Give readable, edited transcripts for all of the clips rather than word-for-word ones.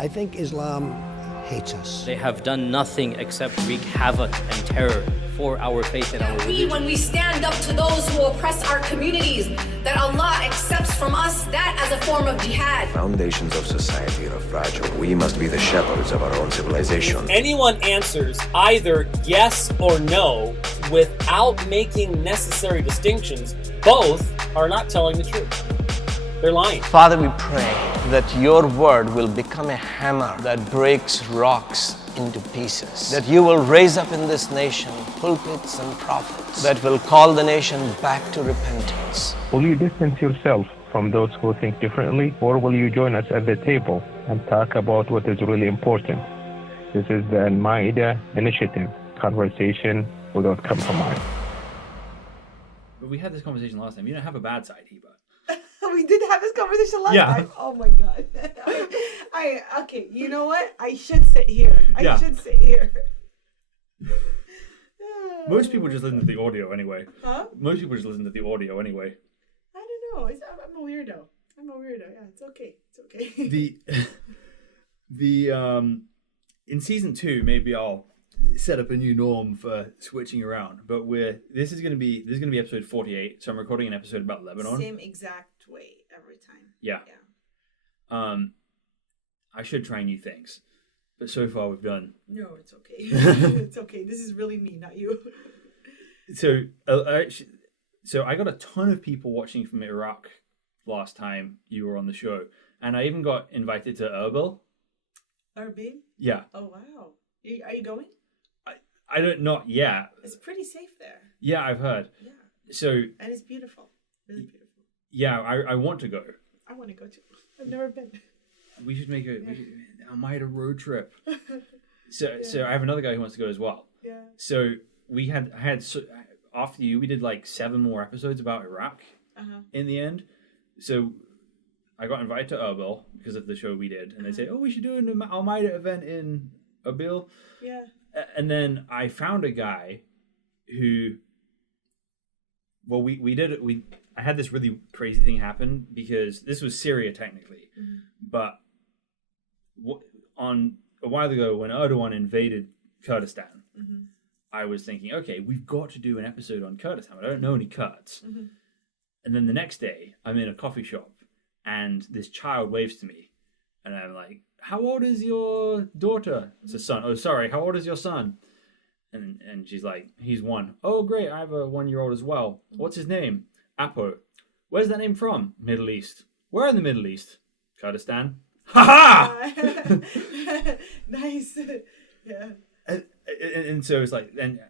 I think Islam hates us. They have done nothing except wreak havoc and terror for our faith and our religion. When we stand up to those who oppress our communities, that Allah accepts from us that as a form of jihad. Foundations of society are fragile. We must be the shepherds of our own civilization. Anyone answers either yes or no without making necessary distinctions, both are not telling the truth. They're lying. Father, we pray that your word will become a hammer that breaks rocks into pieces. That you will raise up in this nation pulpits and prophets that will call the nation back to repentance. Will you distance yourself from those who think differently, or will you join us at the table and talk about what is really important? This is the Al-Ma'idah Initiative, conversation without compromise. But we had this conversation last time. You don't have a bad side, Hiba. We did have this conversation last time. Oh my god. Okay, you know what? I should sit here. I should sit here. Most people just listen to the audio anyway. Huh? Most people just listen to the audio anyway. I don't know. I'm a weirdo. Yeah, it's okay. It's okay. In season 2, maybe I'll set up a new norm for switching around. But this is gonna be episode 48. So I'm recording an episode about Lebanon. Same exact way every time. Yeah. I should try new things, but so far we've done. No, it's okay. It's okay. This is really me, not you. So I got a ton of people watching from Iraq last time you were on the show, and I even got invited to Erbil. Erbil? Yeah. Oh wow. Are you going? I don't, not yet. It's pretty safe there. Yeah, I've heard. Yeah. So. And it's beautiful. Really beautiful. Yeah, I want to go. I want to go too. I've never been. We should make a Maida road trip. So I have another guy who wants to go as well. Yeah. So after you, we did like 7 more episodes about Iraq in the end. So I got invited to Erbil because of the show we did, and they said, "Oh, we should do an Al Maida event in Erbil." Yeah. And then I found a guy who. Well, I had this really crazy thing happen because this was Syria technically, but on a while ago when Erdogan invaded Kurdistan, I was thinking, okay, we've got to do an episode on Kurdistan. I don't know any Kurds. And then the next day, I'm in a coffee shop, and this child waves to me, and I'm like, "How old is your daughter?" It's a son. "Oh, sorry. How old is your son?" And she's like, "He's 1. "Oh, great. I have a 1-year-old as well. What's his name?" "Apo." "Where's that name from?" "Middle East." "Where in the Middle East?" "Kurdistan." Ha ha! Nice. Yeah. And so it's like, and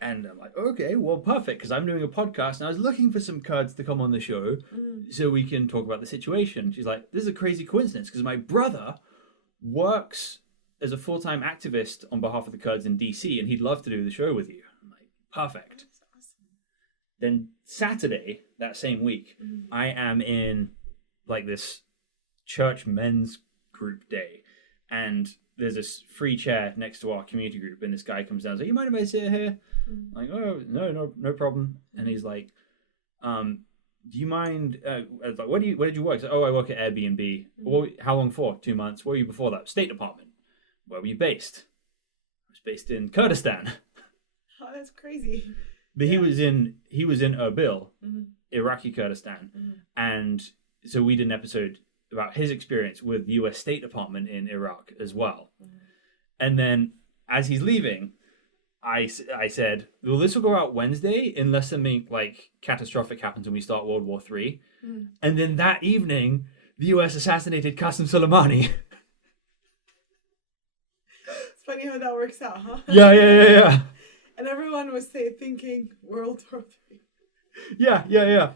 I'm like, okay, well, perfect, because I'm doing a podcast, and I was looking for some Kurds to come on the show so we can talk about the situation. She's like, this is a crazy coincidence, because my brother works as a full-time activist on behalf of the Kurds in DC, and he'd love to do the show with you. I'm like, perfect. That's awesome. Then Saturday, that same week, I am in like this church men's group day, and there's this free chair next to our community group, and this guy comes down and says, "You mind if I sit here?" I'm like, "Oh, no problem." And he's like, "Do you mind?" I was like, "Where did you work?" Like, "Oh, I work at Airbnb." "Well, how long for?" 2 months. "Where were you before that?" "State Department." "Where were you based?" "I was based in Kurdistan." Oh, that's crazy. But he was in Erbil, Iraqi Kurdistan, and so we did an episode about his experience with the U.S. State Department in Iraq as well. And then as he's leaving, I said, "Well, this will go out Wednesday unless something like catastrophic happens and we start World War III." And then that evening, the U.S. assassinated Qasem Soleimani. It's funny how that works out, huh? Yeah. And everyone was thinking World War III. Yeah.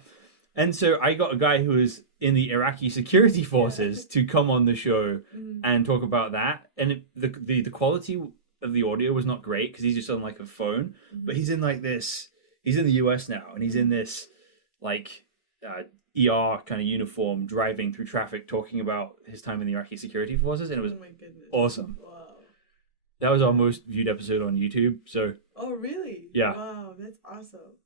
And so I got a guy who was in the Iraqi security forces to come on the show and talk about that. And the quality of the audio was not great because he's just on like a phone. But he's in like this. He's in the US now, and he's in this like ER kind of uniform, driving through traffic, talking about his time in the Iraqi security forces, and it was awesome. Wow. That was our most viewed episode on YouTube. So. Oh really? Yeah. Wow, that's awesome.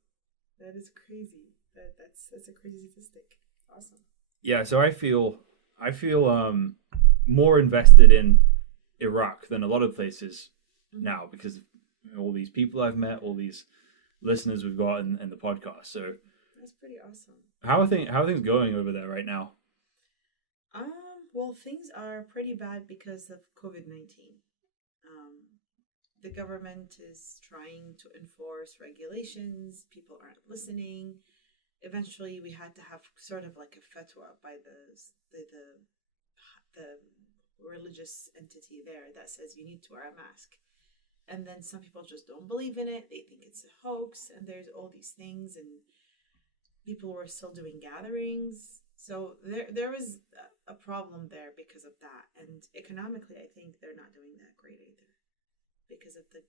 That is crazy. That's a crazy statistic. Awesome. Yeah, so I feel more invested in Iraq than a lot of places now because of all these people I've met, all these listeners we've got in the podcast. So that's pretty awesome. How are things going over there right now? Well, things are pretty bad because of COVID-19. The government is trying to enforce regulations. People aren't listening. Eventually, we had to have sort of like a fatwa by the religious entity there that says you need to wear a mask. And then some people just don't believe in it. They think it's a hoax, and there's all these things, and people were still doing gatherings. So there was a problem there because of that. And economically, I think they're not doing that great either because of the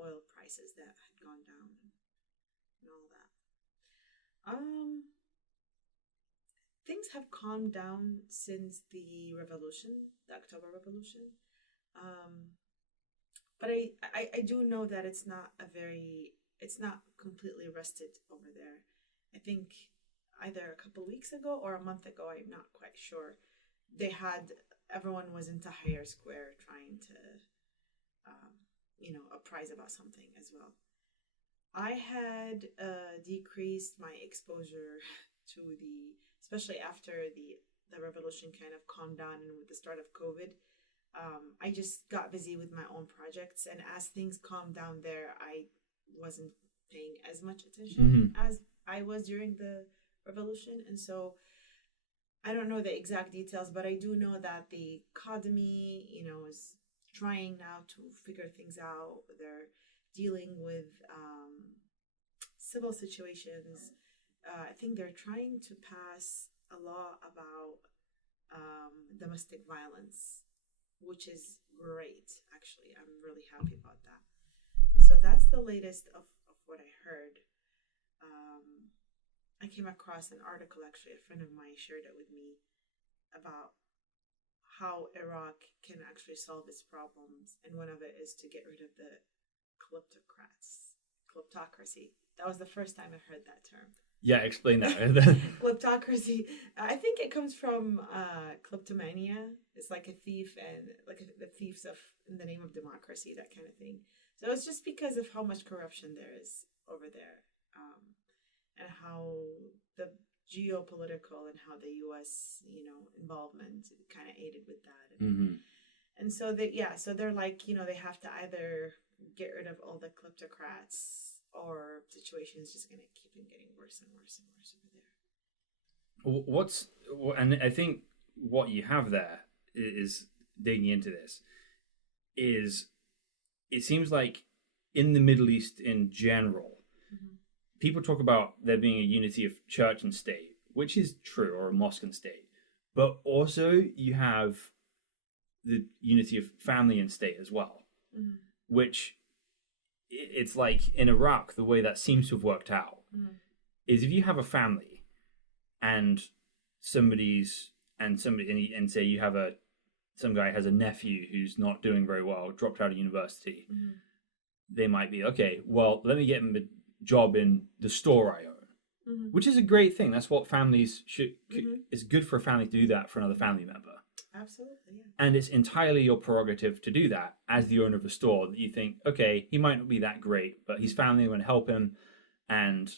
oil prices that had gone down and all that. Things have calmed down since the revolution, the October Revolution. But I do know that it's not completely rested over there. I think either a couple weeks ago or a month ago, I'm not quite sure, everyone was into Tahrir Square trying to apprise about something as well. I had decreased my exposure to especially after the revolution kind of calmed down and with the start of COVID. I just got busy with my own projects, and as things calmed down there, I wasn't paying as much attention as I was during the revolution. And so I don't know the exact details, but I do know that the academy, is trying now to figure things out. They're dealing with civil situations. I think they're trying to pass a law about domestic violence, which is great, actually. I'm really happy about that. So that's the latest of what I heard. I came across an article, actually, a friend of mine shared it with me, about how Iraq can actually solve its problems. And one of it is to get rid of the kleptocracy. That was the first time I heard that term. Yeah, explain that. Kleptocracy. I think it comes from kleptomania. It's like a thief and like the thieves in the name of democracy, that kind of thing. So it's just because of how much corruption there is over there, and how the geopolitical and how the U.S. involvement kind of aided with that. And so they're like, they have to either get rid of all the kleptocrats, or the situation is just going to keep on getting worse and worse and worse over there. And I think what you have there is digging into this is it seems like in the Middle East in general, people talk about there being a unity of church and state, which is true, or a mosque and state, but also you have the unity of family and state as well, which it's like in Iraq, the way that seems to have worked out is if you have a family and somebody say you have some guy has a nephew who's not doing very well, dropped out of university, they might be, okay, well, let me get him a job in the store I own, which is a great thing. That's what families should, it's good for a family to do that for another family member. Absolutely, yeah. And it's entirely your prerogative to do that as the owner of a store, that you think, okay, he might not be that great, but he's family, I'm going to help him, and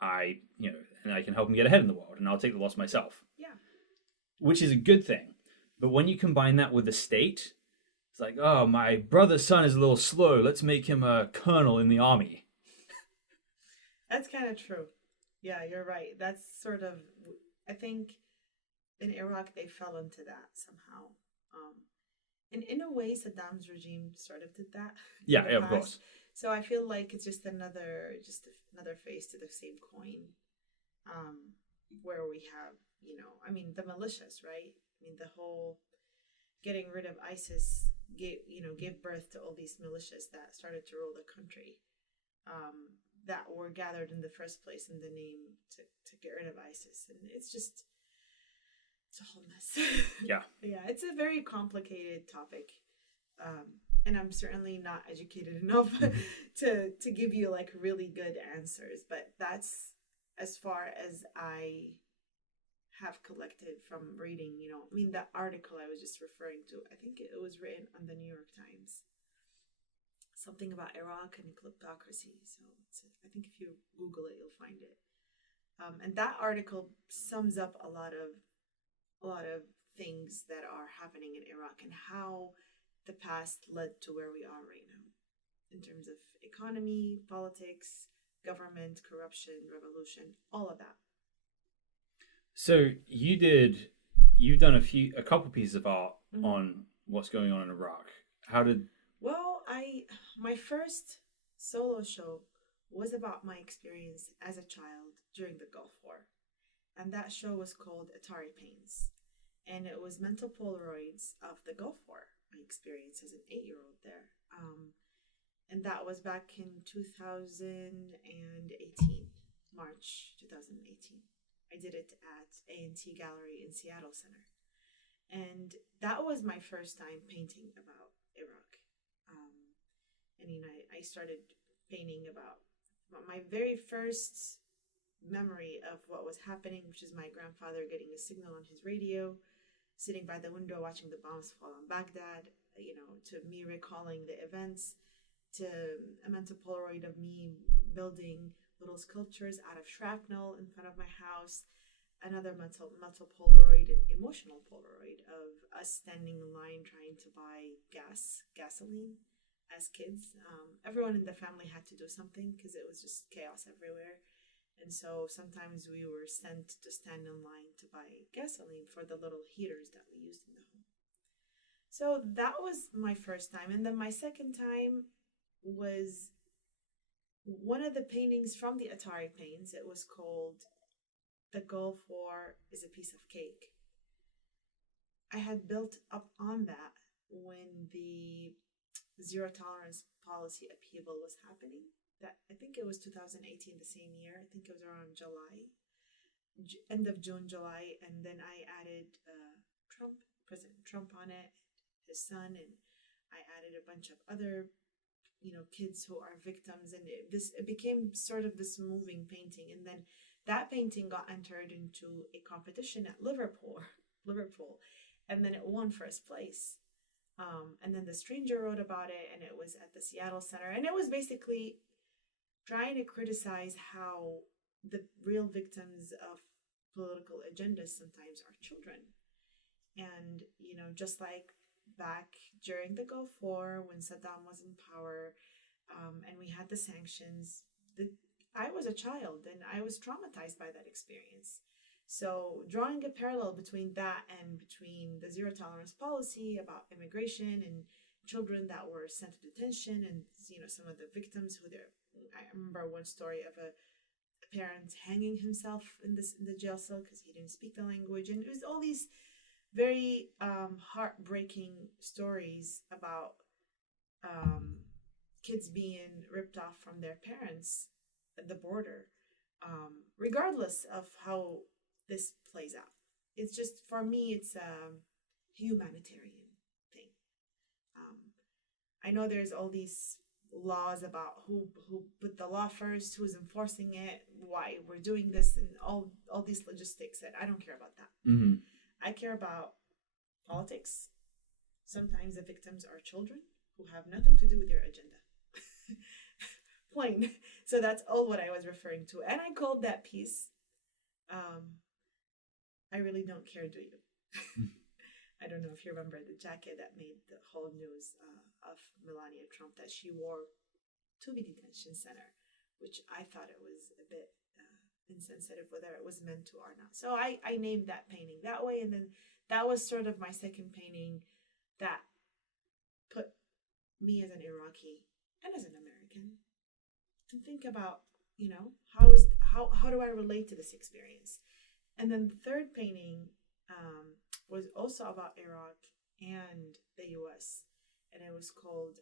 I can help him get ahead in the world, and I'll take the loss myself. Yeah. Which is a good thing. But when you combine that with the state, it's like, oh, my brother's son is a little slow, let's make him a colonel in the army. That's kind of true. Yeah, you're right. That's sort of, I think in Iraq, they fell into that somehow. And in a way, Saddam's regime sort of did that. Yeah, of course. So I feel like it's just another face to the same coin, where we have, the militias, right? The whole getting rid of ISIS gave birth to all these militias that started to rule the country, that were gathered in the first place in the name to get rid of ISIS. And it's a whole mess. Yeah. Yeah, it's a very complicated topic. And I'm certainly not educated enough to give you like really good answers, but that's as far as I have collected from reading, I mean, that article I was just referring to, I think it was written on the New York Times. Something about Iraq and kleptocracy. So I think if you Google it, you'll find it. And that article sums up a lot of things that are happening in Iraq and how the past led to where we are right now in terms of economy, politics, government, corruption, revolution, all of that. So you've done a couple pieces of art on what's going on in Iraq. How did? Well, my first solo show was about my experience as a child during the Gulf War. And that show was called Atari Pains. And it was mental Polaroids of the Gulf War, my experience as an 8-year-old there. And that was back in 2018, March 2018. I did it at A&T Gallery in Seattle Center. And that was my first time painting about Iraq. I started painting about my very first memory of what was happening, which is my grandfather getting a signal on his radio, sitting by the window watching the bombs fall on Baghdad, to me recalling the events, to a mental Polaroid of me building little sculptures out of shrapnel in front of my house, another mental Polaroid, an emotional Polaroid of us standing in line trying to buy gasoline as kids. Everyone in the family had to do something because it was just chaos everywhere. And so sometimes we were sent to stand in line to buy gasoline for the little heaters that we used in the home. So that was my first time. And then my second time was one of the paintings from the Atari Pains. It was called The Gulf War is a Piece of Cake. I had built up on that when the zero tolerance policy upheaval was happening. That I think it was 2018, the same year. I think it was around July, end of June, July. And then I added President Trump on it, his son, and I added a bunch of other kids who are victims, and it became sort of this moving painting. And then that painting got entered into a competition at Liverpool, and then it won first place. And then The Stranger wrote about it, and it was at the Seattle Center, and it was basically trying to criticize how the real victims of political agendas sometimes are children. And just like back during the Gulf War when Saddam was in power, and we had the sanctions, I was a child and I was traumatized by that experience. So drawing a parallel between that and between the zero tolerance policy about immigration and children that were sent to detention, and some of the victims I remember one story of a parent hanging himself in the jail cell because he didn't speak the language, and it was all these very heartbreaking stories about kids being ripped off from their parents at the border, regardless of how this plays out. It's just, for me, it's a humanitarian thing. I know there's all these laws about who put the law first, who's enforcing it, why we're doing this, and all these logistics, that I don't care about that. Mm-hmm. I care about politics. Sometimes the victims are children who have nothing to do with your agenda. Plain. So that's all what I was referring to. And I called that piece, I Really Don't Care, Do You? I don't know if you remember the jacket that made the whole news of Melania Trump that she wore to the detention center, which I thought it was a bit insensitive whether it was meant to or not. So I named that painting that way, and then that was sort of my second painting that put me as an Iraqi and as an American to think about, how do I relate to this experience? And then the third painting was also about Iraq and the US, and it was called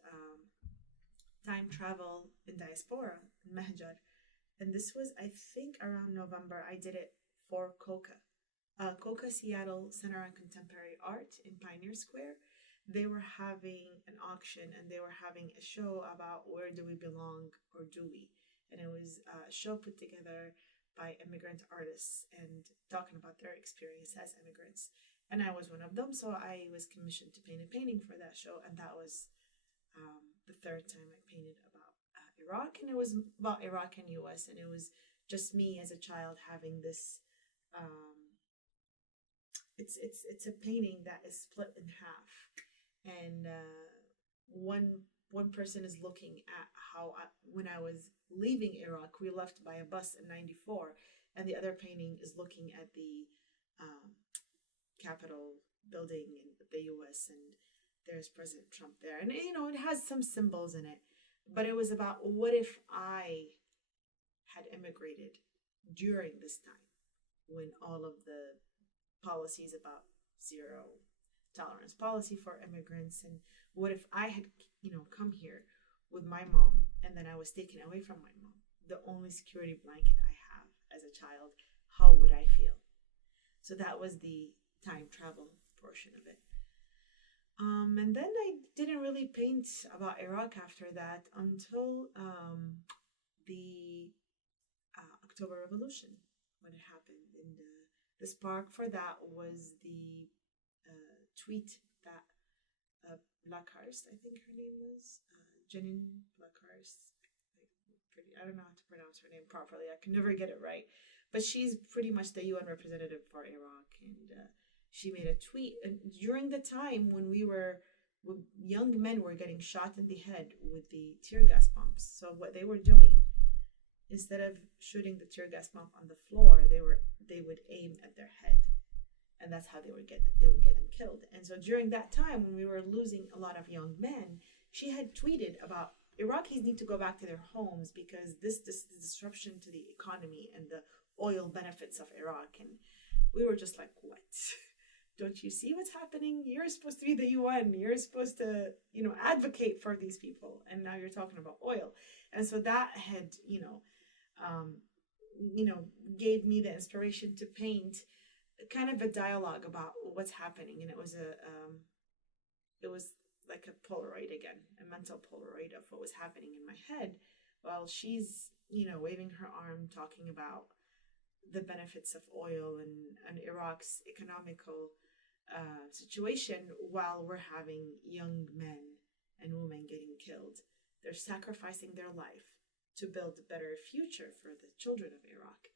Time Travel in Diaspora, Mahjar. And this was, I think, around November. I did it for COCA Seattle Center on Contemporary Art in Pioneer Square. They were having an auction, and they were having a show about where do we belong or do we? And it was a show put together by immigrant artists and talking about their experience as immigrants. And I was one of them, so I was commissioned to paint a painting for that show, and that was the third time I painted about Iraq, and it was about Iraq and U.S., and it was just me as a child having this. It's a painting that is split in half, and one person is looking at how when I was leaving Iraq, we left by a bus in '94, and the other painting is looking at the Capitol building in the U.S. and there's President Trump there, and it has some symbols in it, but it was about what if I had immigrated during this time when all of the policies about zero tolerance policy for immigrants, and what if I had come here with my mom and then I was taken away from my mom, the only security blanket I have as a child, how would I feel? So that was the time travel portion of it. And then I didn't really paint about Iraq after that until the October Revolution, when it happened. And the spark for that was the tweet that Blackhurst, I think her name was, Jeanine Blackhurst. I don't know how to pronounce her name properly. I can never get it right. But she's pretty much the UN representative for Iraq. And she made a tweet during the time when young men were getting shot in the head with the tear gas bombs. So what they were doing, instead of shooting the tear gas bomb on the floor, they would aim at their head, and that's how they would get them killed. And so during that time, when we were losing a lot of young men, she had tweeted about Iraqis need to go back to their homes because this disruption to the economy and the oil benefits of Iraq. And we were just like, what? Don't you see what's happening? You're supposed to be the UN. You're supposed to, advocate for these people. And now you're talking about oil. And so that had, gave me the inspiration to paint kind of a dialogue about what's happening. And it was like a Polaroid again, a mental Polaroid of what was happening in my head while she's, waving her arm, talking about the benefits of oil and Iraq's economical situation, while we're having young men and women getting killed. They're sacrificing their life to build a better future for the children of Iraq.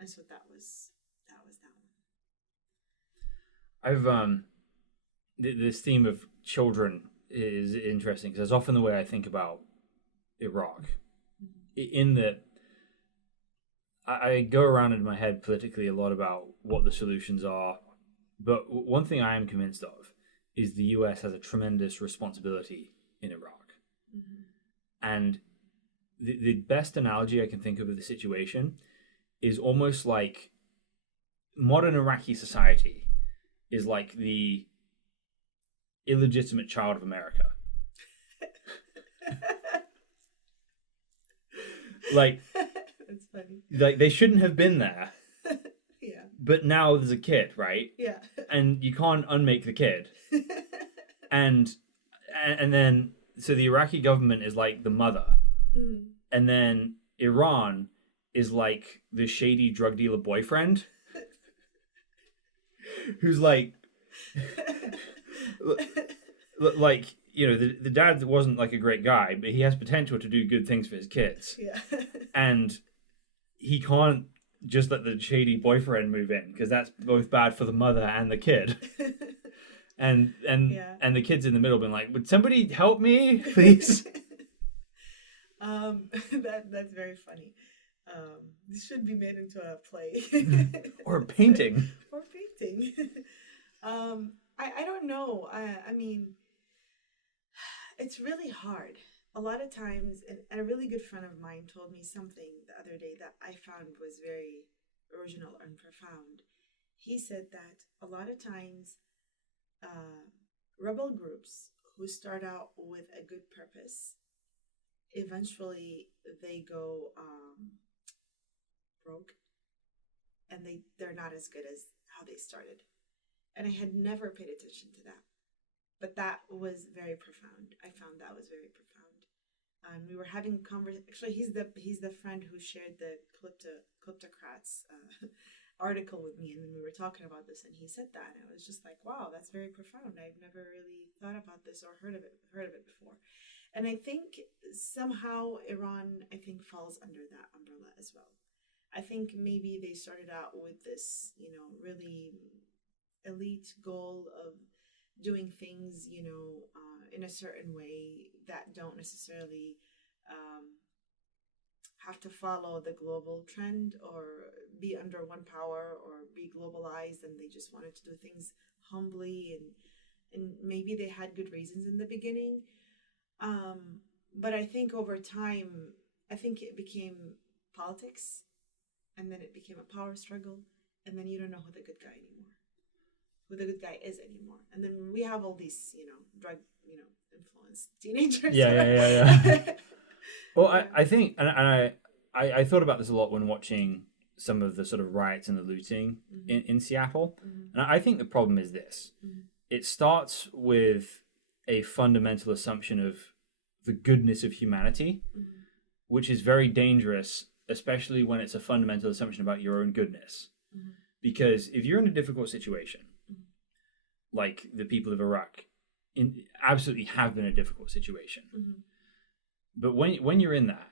And so that was that one. I've this theme of children is interesting because that's often the way I think about Iraq, in that I go around in my head politically a lot about what the solutions are, but one thing I am convinced of is the US has a tremendous responsibility in Iraq. Mm-hmm. And the best analogy I can think of the situation is almost like modern Iraqi society is like the illegitimate child of America. Like, that's funny. Like, they shouldn't have been there. Yeah. But now there's a kid, right? Yeah. And you can't unmake the kid. and then so the Iraqi government is like the mother. Mm. And then Iran is like the shady drug dealer boyfriend who's like the dad wasn't like a great guy, but he has potential to do good things for his kids. Yeah. And he can't just let the shady boyfriend move in because that's both bad for the mother and the kid. and the kid's in the middle being like, would somebody help me, please? That's very funny. This should be made into a play. Or a painting. I don't know. I mean, it's really hard. A lot of times, and a really good friend of mine told me something the other day that I found was very original and profound. He said that a lot of times, rebel groups who start out with a good purpose, eventually they go broke, and they're not as good as how they started. And I had never paid attention to that. But that was very profound. I found that was very profound. and we were having Actually, he's the friend who shared the kleptocrats article with me, and then we were talking about this, and he said that, and I was just like, wow, that's very profound. I've never really thought about this or heard of it before. And I think somehow Iran, falls under that umbrella as well. I think maybe they started out with this, really elite goal of doing things, in a certain way that don't necessarily have to follow the global trend or be under one power or be globalized, and they just wanted to do things humbly, and maybe they had good reasons in the beginning. But I think over time, it became politics, and then it became a power struggle, and then you don't know who the good guy is anymore. And then we have all these, drug, influenced teenagers. Yeah. Well, I think, and I thought about this a lot when watching some of the sort of riots and the looting in Seattle. And I think the problem is this. It starts with a fundamental assumption of the goodness of humanity, which is very dangerous, especially when it's a fundamental assumption about your own goodness. Because if you're in a difficult situation, like the people of Iraq absolutely have been a difficult situation, but when you're in that,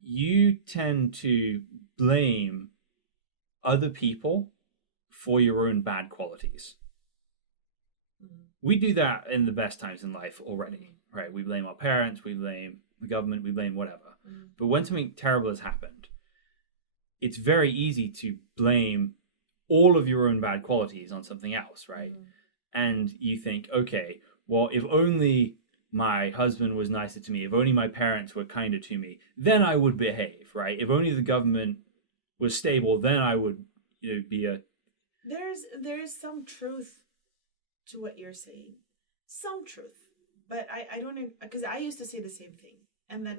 you tend to blame other people for your own bad qualities. We do that in the best times in life already, right? We blame our parents, we blame the government, we blame whatever. But when something terrible has happened, it's very easy to blame all of your own bad qualities on something else, right? And you think, okay, well, if only my husband was nicer to me, if only my parents were kinder to me, then I would behave, right? If only the government was stable, then I would, be a... There's some truth to what you're saying. Some truth. But I don't, because I used to say the same thing. And then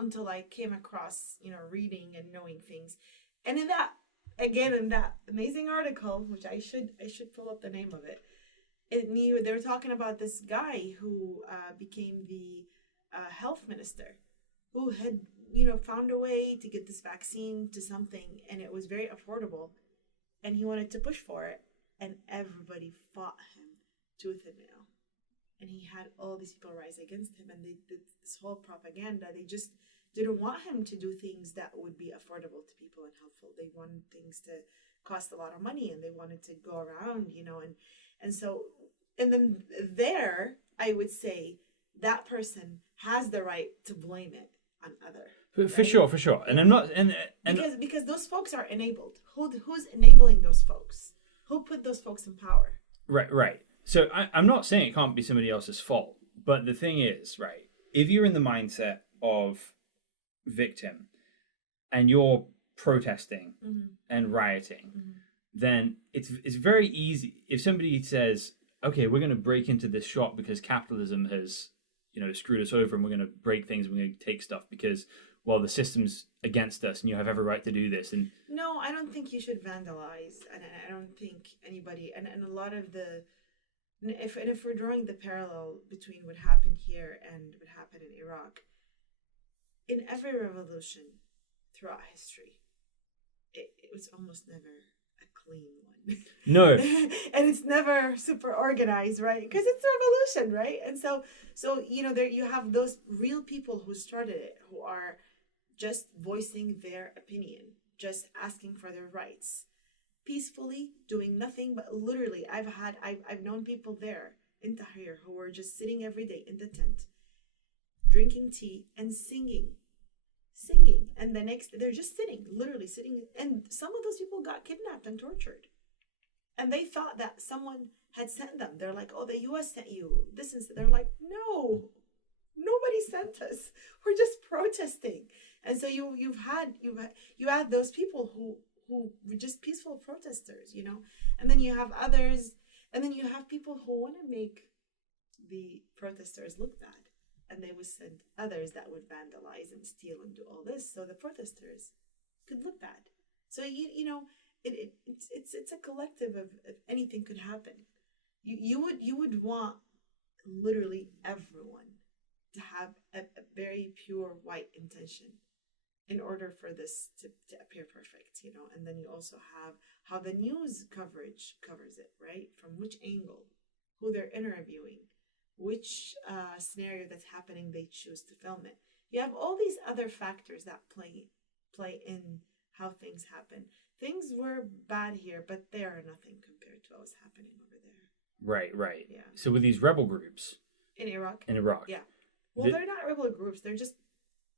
until I came across, reading and knowing things. And in that amazing article, which I should pull up the name of it, they were talking about this guy who became the health minister, who had, found a way to get this vaccine to something, and it was very affordable, and he wanted to push for it, and everybody fought him tooth and nail. And he had all these people rise against him, and they did this whole propaganda. They just didn't want him to do things that would be affordable to people and helpful. They wanted things to cost a lot of money, and they wanted to go around, and so, and then there, I would say that person has the right to blame it on other. For sure. And I'm not, and because those folks are enabled. Who's enabling those folks? Who put those folks in power? Right. So I'm not saying it can't be somebody else's fault, but the thing is, right, if you're in the mindset of victim and you're protesting and rioting, then it's very easy. If somebody says, okay, we're going to break into this shop because capitalism has, screwed us over, and we're going to break things, and we're going to take stuff because, well, the system's against us and you have every right to do this. And no, I don't think you should vandalize. And I don't think anybody, and a lot of the, if we're drawing the parallel between what happened here and what happened in Iraq, in every revolution throughout history, it was almost never a clean one. No. And it's never super organized, right? Because it's a revolution, right? And so there you have those real people who started it, who are just voicing their opinion, just asking for their rights, peacefully, doing nothing but literally. I've known people there in Tahrir who were just sitting every day in the tent, drinking tea and singing, and the next they're just literally sitting, and some of those people got kidnapped and tortured, and they thought that someone had sent them. They're like, oh, the US sent you this, and they're like, no, nobody sent us, we're just protesting. And so you had those people who were just peaceful protesters, and then you have others, and then you have people who want to make the protesters look bad. And they would send others that would vandalize and steal and do all this, so the protesters could look bad. So it's a collective of anything could happen. You would want literally everyone to have a very pure white intention in order for this to appear perfect, you know. And then you also have how the news coverage covers it, right? From which angle, who they're interviewing, which scenario that's happening they choose to film it. You have all these other factors that play in how things happen. Things were bad here, but they are nothing compared to what was happening over there. Right. Yeah. So with these rebel groups In Iraq? yeah. Well, they're not rebel groups. They're just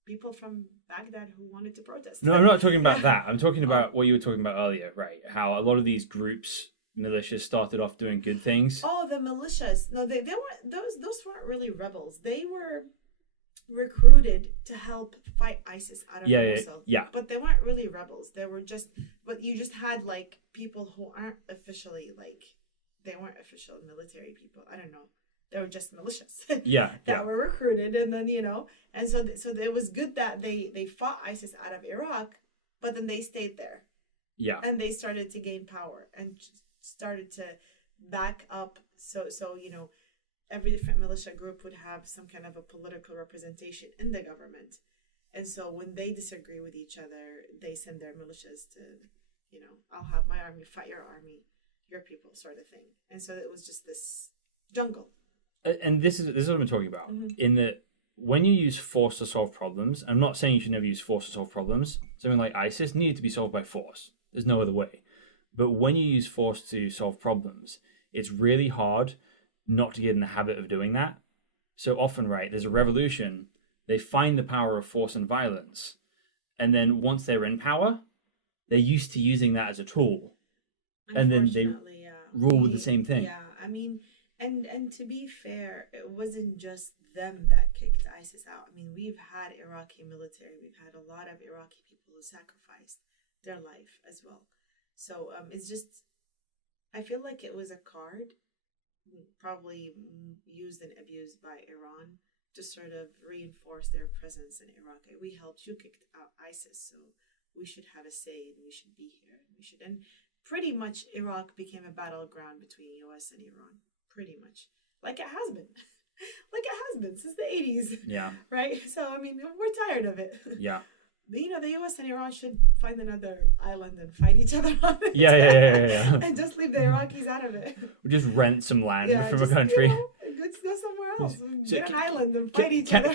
people from Baghdad who wanted to protest. No, I'm not talking about that. I'm talking about what you were talking about earlier, right? How a lot of these groups, militias, started off doing good things. Oh, the militias. No, they weren't. Those weren't really rebels. They were recruited to help fight ISIS out of Mosul. Yeah. But they weren't really rebels. They were just. But you just had like people who aren't officially like. They weren't official military people. I don't know. They were just militias. That were recruited, and then and so it was good that they fought ISIS out of Iraq, but then they stayed there. Yeah. And they started to gain power and started to back up. So every different militia group would have some kind of a political representation in the government, and so when they disagree with each other, they send their militias to, I'll have my army fight your army, your people, sort of thing. And so it was just this jungle. And this is what I'm talking about. Mm-hmm. In that, when you use force to solve problems, I'm not saying you should never use force to solve problems. Something like ISIS needed to be solved by force. There's no other way. But when you use force to solve problems, it's really hard not to get in the habit of doing that. So often, right, there's a revolution, they find the power of force and violence, and then once they're in power, they're used to using that as a tool. And then they rule with the same thing. Yeah, I mean, and to be fair, it wasn't just them that kicked ISIS out. I mean, we've had Iraqi military, we've had a lot of Iraqi people who sacrificed their life as well. So it's just, I feel like it was a card probably used and abused by Iran to sort of reinforce their presence in Iraq. We helped you kick out ISIS, so we should have a say and we should be here. And pretty much Iraq became a battleground between US and Iran. Pretty much. Like it has been. Like it has been since the 80s. Yeah. Right? So, I mean, we're tired of it. Yeah. The US and Iran should find another island and fight each other on it. Yeah. And just leave the Iraqis out of it. We'll just rent some land from a country. Go somewhere else. So Get an island and fight each other.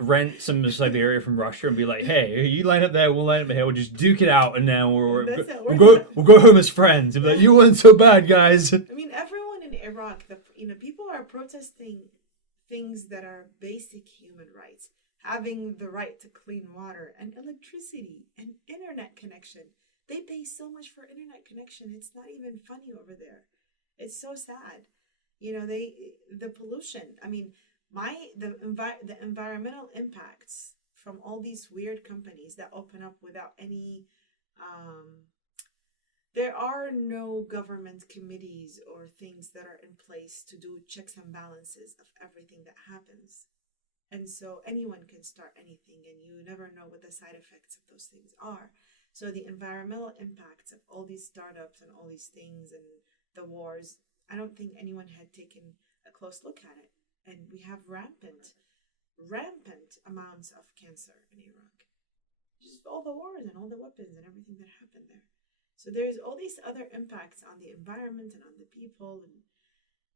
Rent some Siberia from Russia and be like, hey, you line up there, we'll line up here. We'll just duke it out, and now we'll go home as friends. And be like, you weren't so bad, guys. I mean, everyone in Iraq, people are protesting things that are basic human rights. Having the right to clean water and electricity and internet connection. They pay so much for internet connection. It's not even funny over there. It's so sad. The pollution. I mean, the environmental impacts from all these weird companies that open up without any. There are no government committees or things that are in place to do checks and balances of everything that happens. And so anyone can start anything, and you never know what the side effects of those things are. So the environmental impacts of all these startups and all these things and the wars, I don't think anyone had taken a close look at it. And we have rampant amounts of cancer in Iraq. Just all the wars and all the weapons and everything that happened there. So there's all these other impacts on the environment and on the people,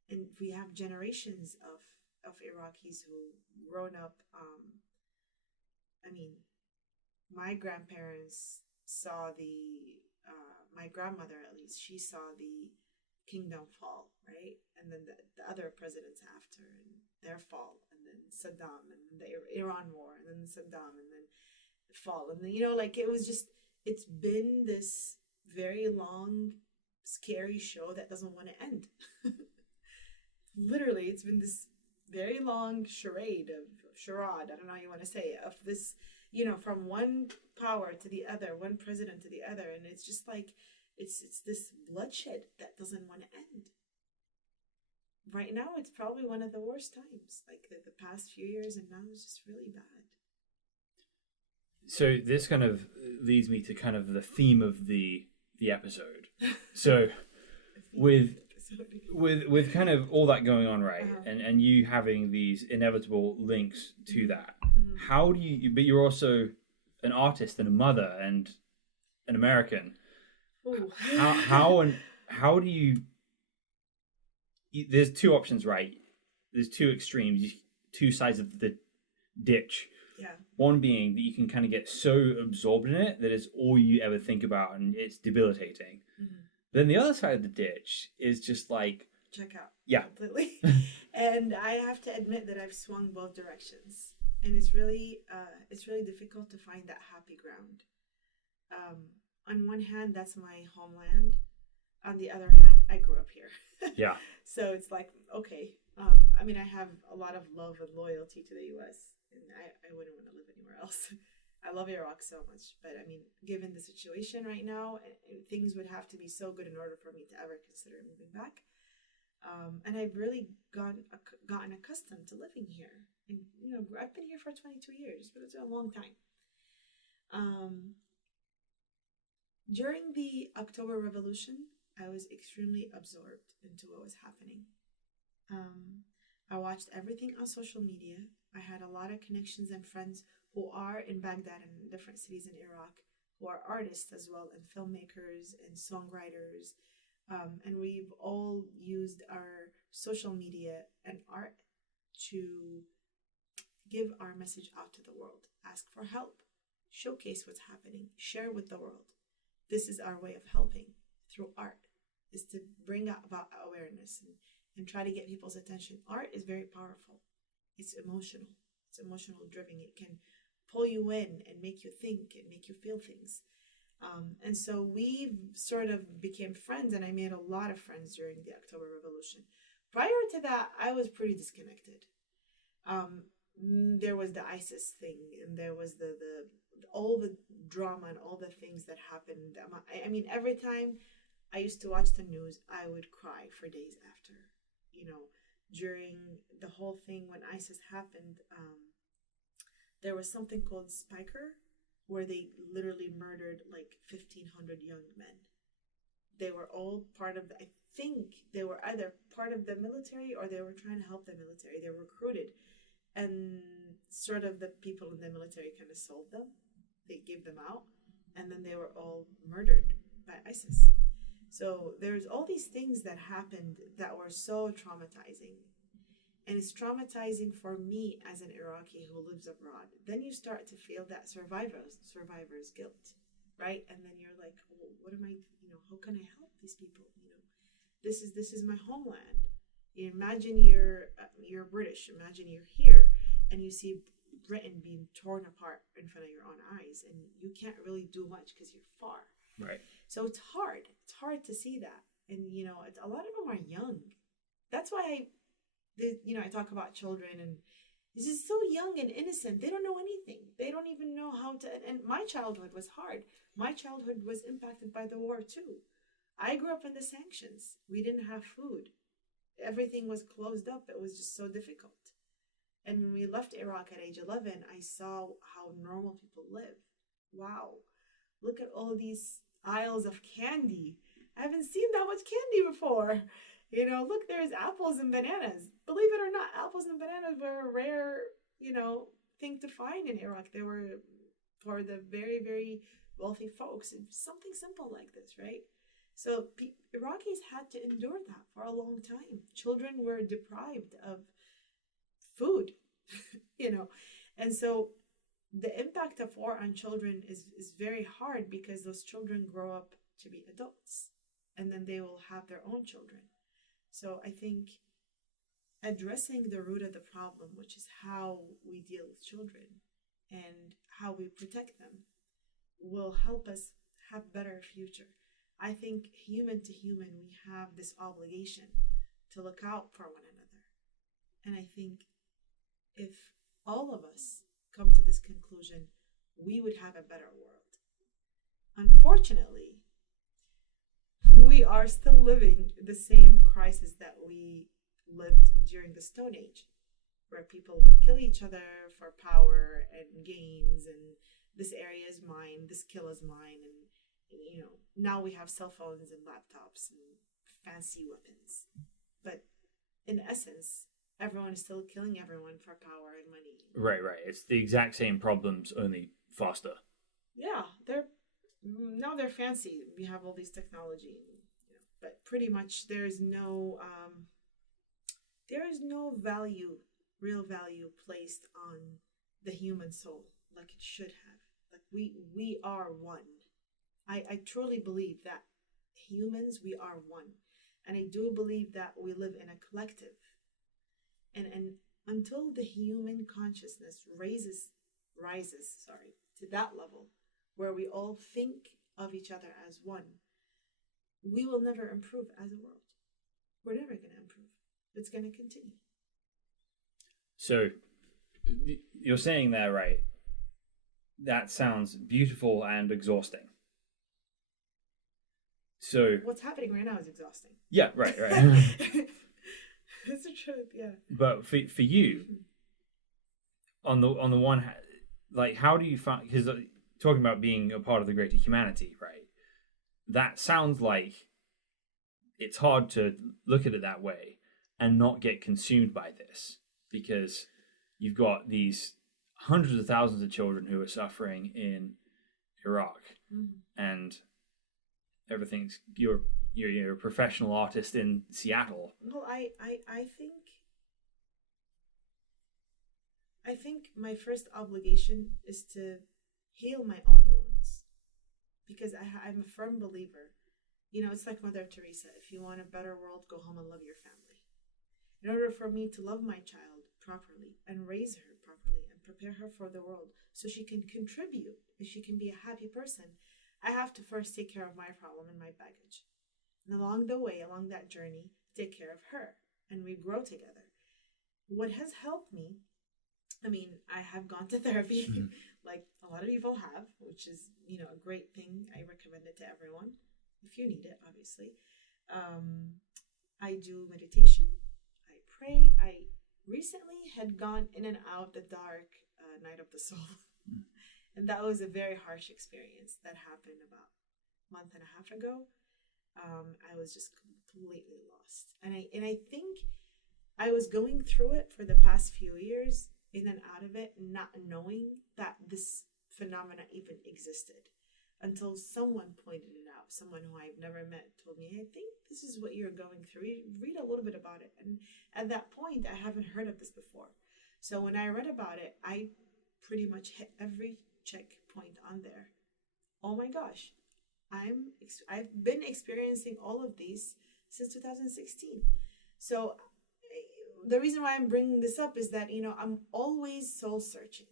and we have generations of Iraqis who grown up. I mean, my grandparents saw my grandmother, at least, she saw the kingdom fall, right? And then the other presidents after, and their fall, and then Saddam, and then the Iran war, and then Saddam, and then the fall. And then, it's been this very long, scary show that doesn't want to end. Literally, it's been this very long charade, I don't know how you want to say it, of this, from one power to the other, one president to the other, and it's just like, it's this bloodshed that doesn't want to end. Right now, it's probably one of the worst times, like the past few years, and now it's just really bad. So this kind of leads me to kind of the theme of the episode. So with with kind of all that going on, right, Uh-huh. and you having these inevitable links to that, Mhm. how do you? But you're also an artist and a mother and an American. Ooh. How do you? There's two options, right? There's two extremes, two sides of the ditch. Yeah. One being that you can kind of get so absorbed in it that it's all you ever think about and it's debilitating. Mhm. Then the other side of the ditch is just like, Check out. yeah. Completely. And I have to admit that I've swung both directions, and it's really difficult to find that happy ground. On one hand, that's my homeland. On the other hand, I grew up here. Yeah. So it's like, okay. I mean, I have a lot of love and loyalty to the U.S., and I wouldn't want to live anywhere else. I love Iraq so much, but I mean, given the situation right now, things would have to be so good in order for me to ever consider moving back. And I've really gotten accustomed to living here. And, you know, I've been here for 22 years, but it's a long time. During the October Revolution, I was extremely absorbed into what was happening. I watched everything on social media. I had a lot of connections and friends who are in Baghdad and different cities in Iraq, who are artists as well, and filmmakers and songwriters. And we've all used our social media and art to give our message out to the world, ask for help, showcase what's happening, share with the world. This is our way of helping through art, is to bring about awareness and try to get people's attention. Art is very powerful. It's emotional. It's emotional driven. It can pull you in and make you think and make you feel things. And so we sort of became friends, and I made a lot of friends during the October Revolution. Prior to that, I was pretty disconnected. There was the ISIS thing, and there was the all the drama and all the things that happened. I mean, every time I used to watch the news, I would cry for days after. You know, during the whole thing when ISIS happened, there was something called Spiker, where they literally murdered like 1,500 young men. They were all part of I think they were either part of the military or they were trying to help the military. They were recruited, and sort of the people in the military kind of sold them. They gave them out, and then they were all murdered by ISIS. So there's all these things that happened that were so traumatizing. And it's traumatizing for me as an Iraqi who lives abroad. Then you start to feel that survivor's guilt, right? And then you're like, well, what am I, how can I help these people? This is my homeland. Imagine you're British. Imagine you're here and you see Britain being torn apart in front of your own eyes, and you can't really do much because you're far. Right. So it's hard. It's hard to see that, and a lot of them are young. That's why I talk about children, and this is so young and innocent. They don't know anything. They don't even know how to. And my childhood was hard. My childhood was impacted by the war too. I grew up in the sanctions. We didn't have food. Everything was closed up. It was just so difficult. And when we left Iraq at age 11, I saw how normal people live. Wow. Look at all these aisles of candy. I haven't seen that much candy before. Look, there's apples and bananas. Believe it or not, apples and bananas were a rare, thing to find in Iraq. They were for the very, very wealthy folks. And something simple like this, right? So Iraqis had to endure that for a long time. Children were deprived of food, And so the impact of war on children is very hard, because those children grow up to be adults, and then they will have their own children. So I think addressing the root of the problem, which is how we deal with children and how we protect them, will help us have a better future. I think human to human, we have this obligation to look out for one another. And I think if all of us come to this conclusion, we would have a better world. Unfortunately, we are still living the same crisis that we lived during the Stone Age, where people would kill each other for power and gains, and this area is mine, this kill is mine, and now we have cell phones and laptops and fancy weapons. But in essence, everyone is still killing everyone for power and money. Right. It's the exact same problems, only faster. Yeah, now they're fancy. We have all these technology, but pretty much there is no real value placed on the human soul like it should have. Like we are one. I truly believe that humans, we are one. And I do believe that we live in a collective. And until the human consciousness rises to that level where we all think of each other as one, we will never improve as a world. We're never going to improve. It's going to continue. So you're saying there, right? That sounds beautiful and exhausting. So what's happening right now is exhausting. Yeah, right. That's the truth, yeah. But for you, on the one hand, like, how do you find? Because talking about being a part of the greater humanity, right? That sounds like it's hard to look at it that way and not get consumed by this, because you've got these hundreds of thousands of children who are suffering in Iraq, and everything's you're a professional artist in Seattle. Well, I think my first obligation is to heal my own wounds, because I'm a firm believer. It's like Mother Teresa. If you want a better world, go home and love your family. In order for me to love my child properly and raise her properly and prepare her for the world so she can contribute and she can be a happy person, I have to first take care of my problem and my baggage. And along the way, along that journey, take care of her, and we grow together. What has helped me, I have gone to therapy, like a lot of people have, which is, a great thing. I recommend it to everyone, if you need it, obviously. I do meditation. I pray. I recently had gone in and out the dark night of the soul. And that was a very harsh experience that happened about a month and a half ago. I was just completely lost. And I think I was going through it for the past few years, in and out of it, not knowing that this phenomena even existed, until someone pointed it out. Someone who I've never met told me, I think this is what you're going through. Read a little bit about it. And at that point, I haven't heard of this before. So when I read about it, I pretty much hit every checkpoint on there. Oh my gosh, I've been experiencing all of these since 2016. So the reason why I'm bringing this up is that, I'm always soul searching.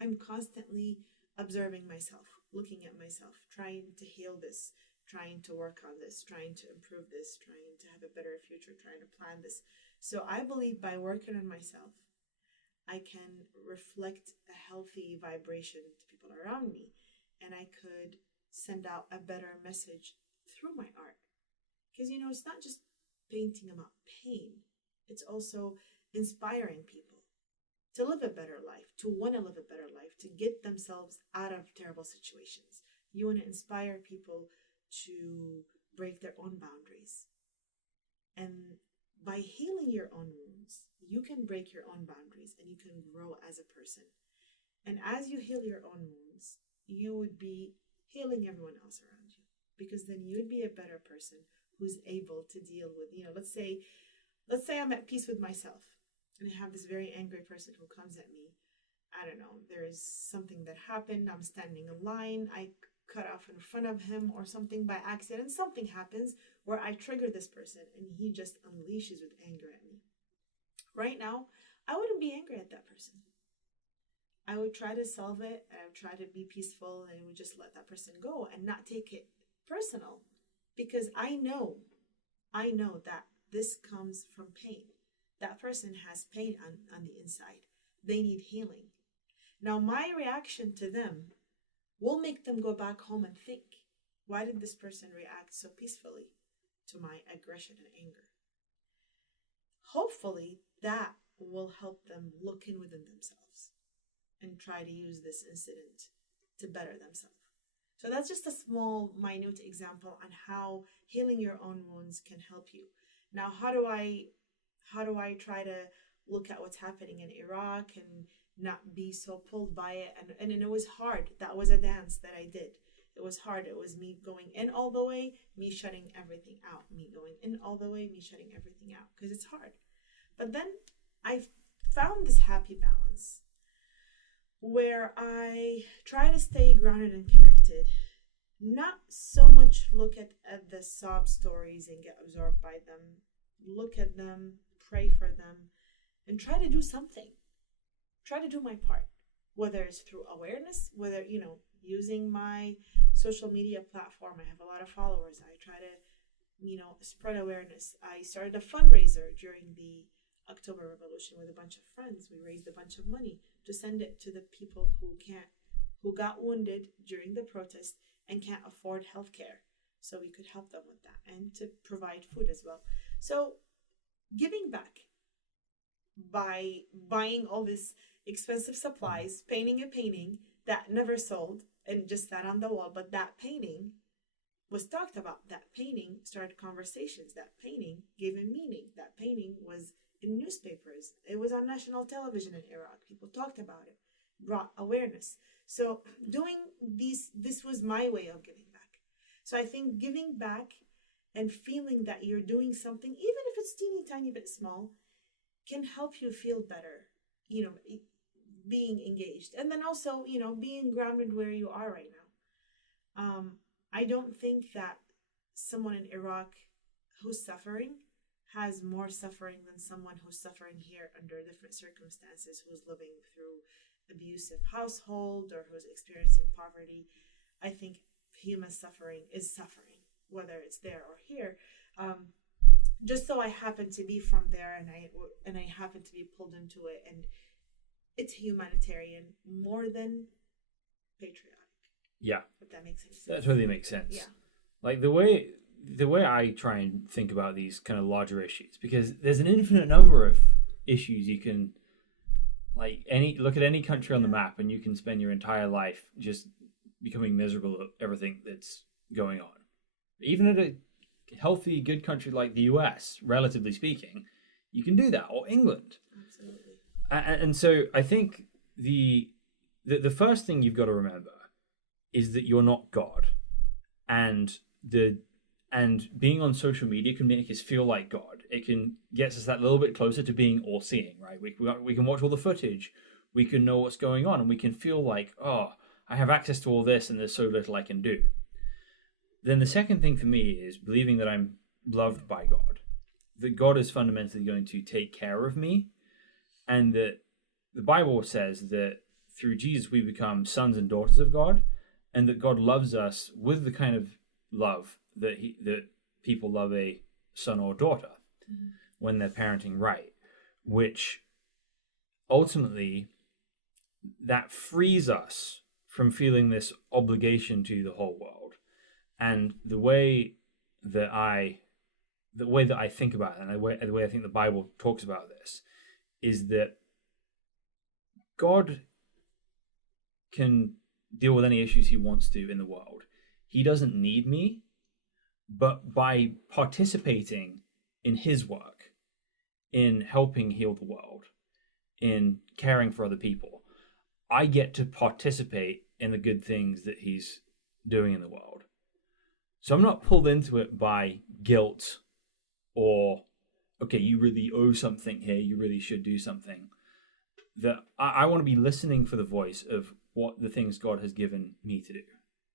I'm constantly observing myself, looking at myself, trying to heal this, trying to work on this, trying to improve this, trying to have a better future, trying to plan this. So I believe by working on myself, I can reflect a healthy vibration to people around me, and I could send out a better message through my art. Because, it's not just painting about pain. It's also inspiring people to live a better life, to want to live a better life, to get themselves out of terrible situations. You want to inspire people to break their own boundaries. And by healing your own wounds, you can break your own boundaries and you can grow as a person. And as you heal your own wounds, you would be healing everyone else around you, because then you would be a better person who's able to deal with, let's say I'm at peace with myself and I have this very angry person who comes at me. I don't know, there is something that happened. I'm standing in line. I cut off in front of him or something by accident. Something happens where I trigger this person and he just unleashes with anger at me. Right now, I wouldn't be angry at that person. I would try to solve it, and I would try to be peaceful, and I would just let that person go and not take it personal, because I know that this comes from pain. That person has pain on the inside. They need healing. Now, my reaction to them will make them go back home and think, why did this person react so peacefully to my aggression and anger? Hopefully, that will help them look within themselves and try to use this incident to better themselves. So that's just a small, minute example on how healing your own wounds can help you. Now, how do I try to look at what's happening in Iraq and not be so pulled by it? And it was hard. That was a dance that I did. It was hard. It was me going in all the way, me shutting everything out, me going in all the way, me shutting everything out, because it's hard. But then I found this happy balance where I try to stay grounded and connected, not so much look at the sob stories and get absorbed by them, look at them, pray for them, and try to do something. Try to do my part, whether it's through awareness, whether, using my social media platform. I have a lot of followers. I try to, spread awareness. I started a fundraiser during the October Revolution with a bunch of friends. We raised a bunch of money to send it to the people who got wounded during the protest and can't afford healthcare. So we could help them with that and to provide food as well. So giving back by buying all this expensive supplies, painting a painting that never sold and just sat on the wall, but that painting was talked about. That painting started conversations. That painting gave a meaning. That painting was in newspapers. It was on national television in Iraq. People talked about it, brought awareness. So doing this was my way of giving back. So I think giving back and feeling that you're doing something, even if it's teeny tiny bit small, can help you feel better, being engaged. And then also, being grounded where you are right now. I don't think that someone in Iraq who's suffering has more suffering than someone who's suffering here under different circumstances, who's living through abusive household or who's experiencing poverty. I think human suffering is suffering, whether it's there or here. Just so I happen to be from there, and I happen to be pulled into it, and it's humanitarian more than patriotic. Yeah, if that makes sense. That totally makes sense. Yeah, like the way I try and think about these kind of larger issues, because there's an infinite number of issues you can, look at any country on the map, and you can spend your entire life just becoming miserable at everything that's going on. Even at a healthy, good country like the US, relatively speaking, you can do that, or England. absolutely. And so I think the first thing you've got to remember is that you're not God, and being on social media can make us feel like God. It can get us that little bit closer to being all-seeing, right? We can watch all the footage, we can know what's going on, and we can feel like, oh, I have access to all this, and there's so little I can do. Then the second thing for me is believing that I'm loved by God, that God is fundamentally going to take care of me, and that the Bible says that through Jesus we become sons and daughters of God, and that God loves us with the kind of love that people love a son or daughter when they're parenting right, which ultimately that frees us from feeling this obligation to the whole world. And the way that I think about it, and the way I think the Bible talks about this, is that God can deal with any issues he wants to in the world. He doesn't need me, but by participating in his work, in helping heal the world, in caring for other people, I get to participate in the good things that he's doing in the world. So I'm not pulled into it by guilt or, okay, you really owe something here, you really should do something. That I want to be listening for the voice of what the things God has given me to do.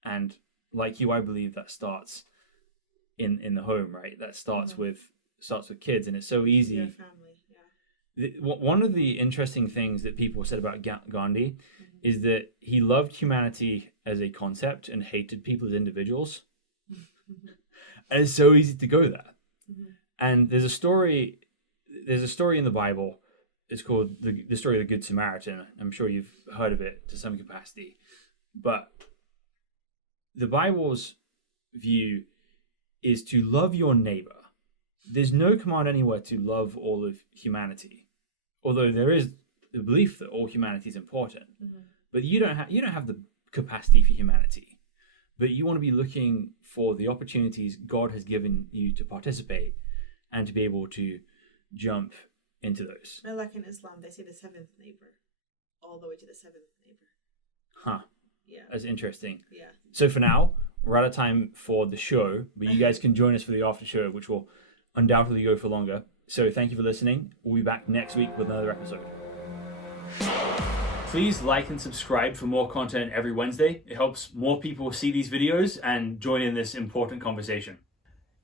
And like you, I believe that starts in the home, right? That starts with kids, and it's so easy. Your family, yeah. One of the interesting things that people said about Gandhi is that he loved humanity as a concept and hated people as individuals. And it's so easy to go there. And there's a story in the Bible. It's called the story of the Good Samaritan. I'm sure you've heard of it to some capacity. But the Bible's view is to love your neighbor. There's no command anywhere to love all of humanity, although there is the belief that all humanity is important. But you don't have the capacity for humanity. but you want to be looking for the opportunities God has given you to participate and to be able to jump into those. And like in Islam, they say the seventh neighbor, all the way to the seventh neighbor. Huh. Yeah. That's interesting. Yeah. So for now, we're out of time for the show, but you guys can join us for the after show, which will undoubtedly go for longer. So thank you for listening. We'll be back next week with another episode. Please like and subscribe for more content every Wednesday. It helps more people see these videos and join in this important conversation.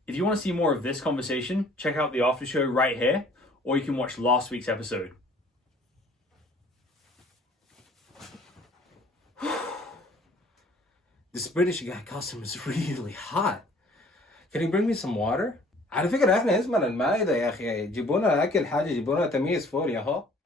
If you want to see more of this conversation, check out the after show right here, or you can watch last week's episode. This British guy costume is really hot. Can you bring me some water? على فكرة احنا اسمنا المائدة يا اخي، جيبونا اكل حاجة، جيبونا تميز فول يا هو.